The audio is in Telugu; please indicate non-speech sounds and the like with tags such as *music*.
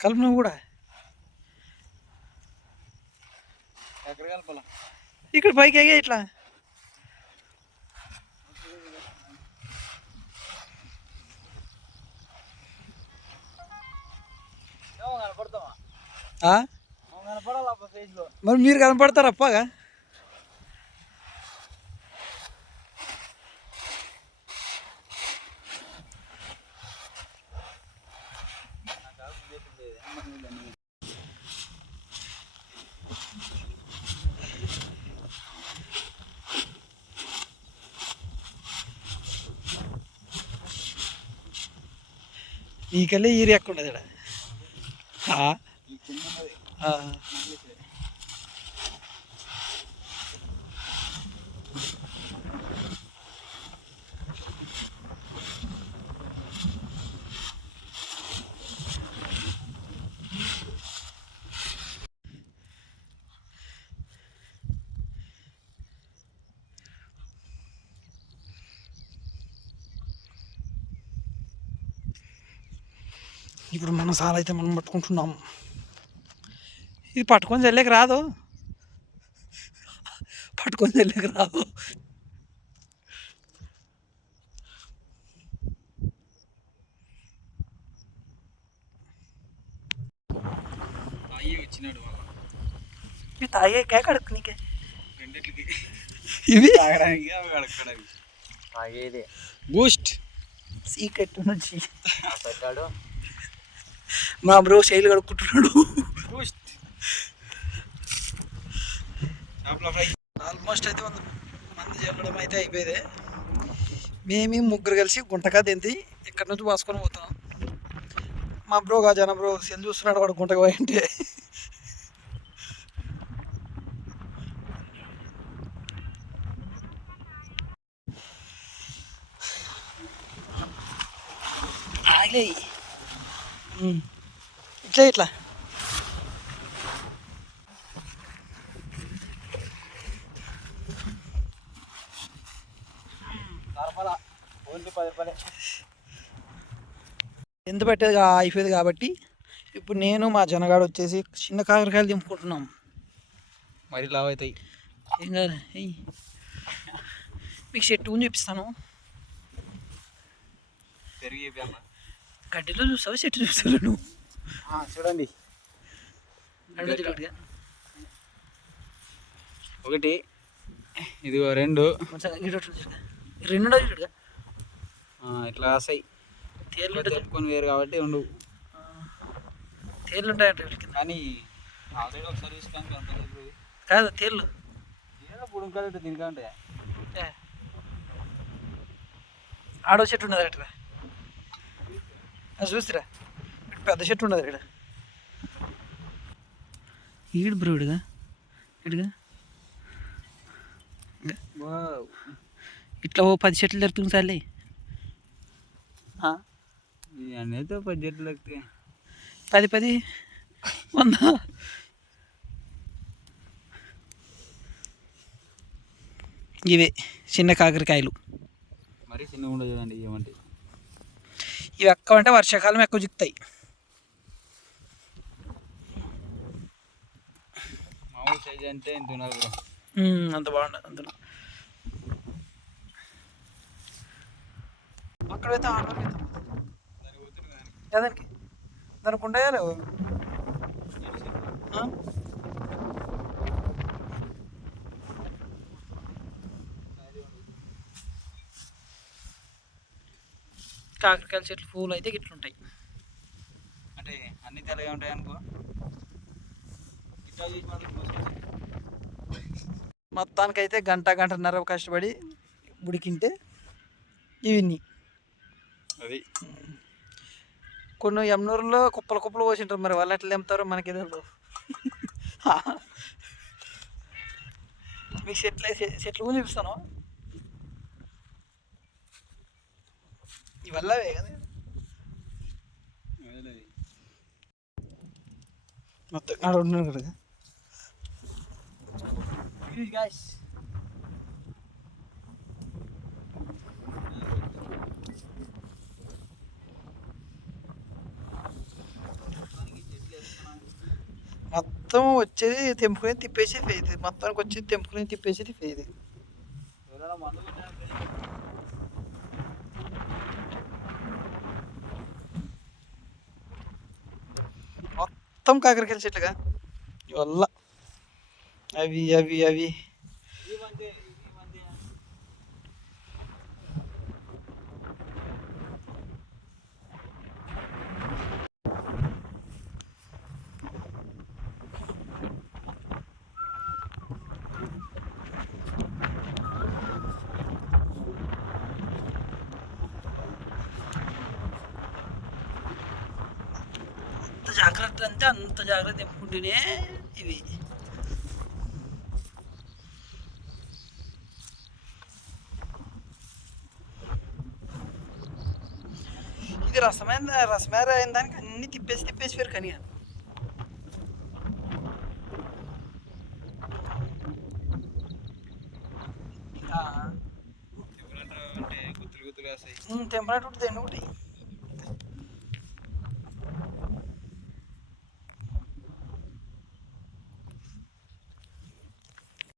కలుపు నువ్వు కూడా? ఎక్కడ కలపాలా? ఇక్కడ పైకి ఎగే ఇట్లా. మరి మీరు కనపడతారు అప్పగా? నీకెళ్ళి ఈరి ఎక్కువ ఉండదు ఇక్కడ. ఇప్పుడు మనం సాల అయితే మనం పట్టుకుంటున్నాం. ఇది పట్టుకొని చెల్లేకి రాదు. పట్టుకొని చెల్లేకి రాదు. తాగే కేక్ అడుక్కు నీకే? రెండిట్లకి. ఇవి? తాగడానికి అవి కడక్కడానికి. తాగేది బూస్ట్ సీక్రెట్ నుంచి. మా బ్రో శైలి కడుక్కుంటున్నాడు. ఆల్మోస్ట్ అయితే వంద మంది చల్లడం అయితే అయిపోయేది. మేము ముగ్గురు కలిసి గుంటకా దింతి ఇక్కడి నుంచి వాసుకొని పోతున్నాం. మా బ్రో గా బ్రో సెల్ చూస్తున్నాడు వాడు గుంటకు పోయి అంటే ఆగిలేయి. ఇట్లా ఇట్లా ఎంత పెట్టేది అయిపోయేది కాబట్టి ఇప్పుడు నేను మా జనగాడు వచ్చేసి చిన్న కాకరకాయలు దింపుకుంటున్నాం. మరి లావ్ అవుతాయి. ఏం కాదు. ఎయ్. మీకు చెట్టు చూపిస్తాను. పెరిగి గడ్డిలో చూస్తావా చెట్టు చూస్తావు నువ్వు? చూడండి. ఒకటి ఇదిగో రెండు. రెండు ఇట్లా తేళ్ళు ఉంటాయి చెప్పుకొని వేరు కాబట్టి ఉండు తేళ్ళు ఉంటాయంట కానీ ఆల్రెడీ ఒకసారి తీసుకొని కనపడలేదు కాదు పుడుకాలు తినకంటే ఏ. ఆడో చెట్టు ఉన్నది అక్కడ అది చూసిరా. పెద్ద చెట్టు ఉన్నది ఇక్కడ. ఈడు బ్రో ఇడుగా ఇడుగా ఇట్లా ఓ పది చెట్లు జరుగుతుంది సార్లే. అనేది బడ్జెట్లు ఎక్కితే పది పది వంద? ఇవే చిన్న కాకరకాయలు. మరీ చిన్నగా ఉండదు చూడండి ఏమంటే ఇవి ఎక్కువ అంటే వర్షాకాలం ఎక్కువ చిక్కుతాయి అంటే అంత బాగుండదు అందులో అక్కడైతే ఆటోకి దానికి దానికి ఉంటాయా లేవు? కాకరకాయల చెట్లు పూలు అయితే గిట్లుంటాయి. అంటే అన్ని తెల్లగా ఉంటాయి అనుకో. మొత్తానికైతే గంట గంటన్నర కష్టపడి ఉడికింటే ఇవన్నీ. అది. కొన్ని ఎమ్నూరులో కుప్పలు కుప్పలు పోసింటారు మరి వాళ్ళు ఎట్లా తెంపుతారో మనకి తెలియదు *laughs* మీకు చెట్లు చెట్లు కూడా చూపిస్తాను. కదా. అదే మొత్తం ఆడ ఉన్నాను కదా గాయస్ మొత్తం వచ్చేది తెంపుకుని తిప్పేసి పోయేది మొత్తానికి వచ్చేది తెంపుకుని తిప్పేసి పోయేది మొత్తం కాకరకాయల చెట్లుగా వల్ల అవి అవి అవి జాగ్రత్త అంటే అంత జాగ్రత్త తెంపుకుంటూనే ఇవి. ఇది రసమైన రసమేర అయిన దానికి అన్ని తిప్పేసి తిప్పేసి పేరు కానీ టెంపరేట్ ఉంటుంది ఒకటి.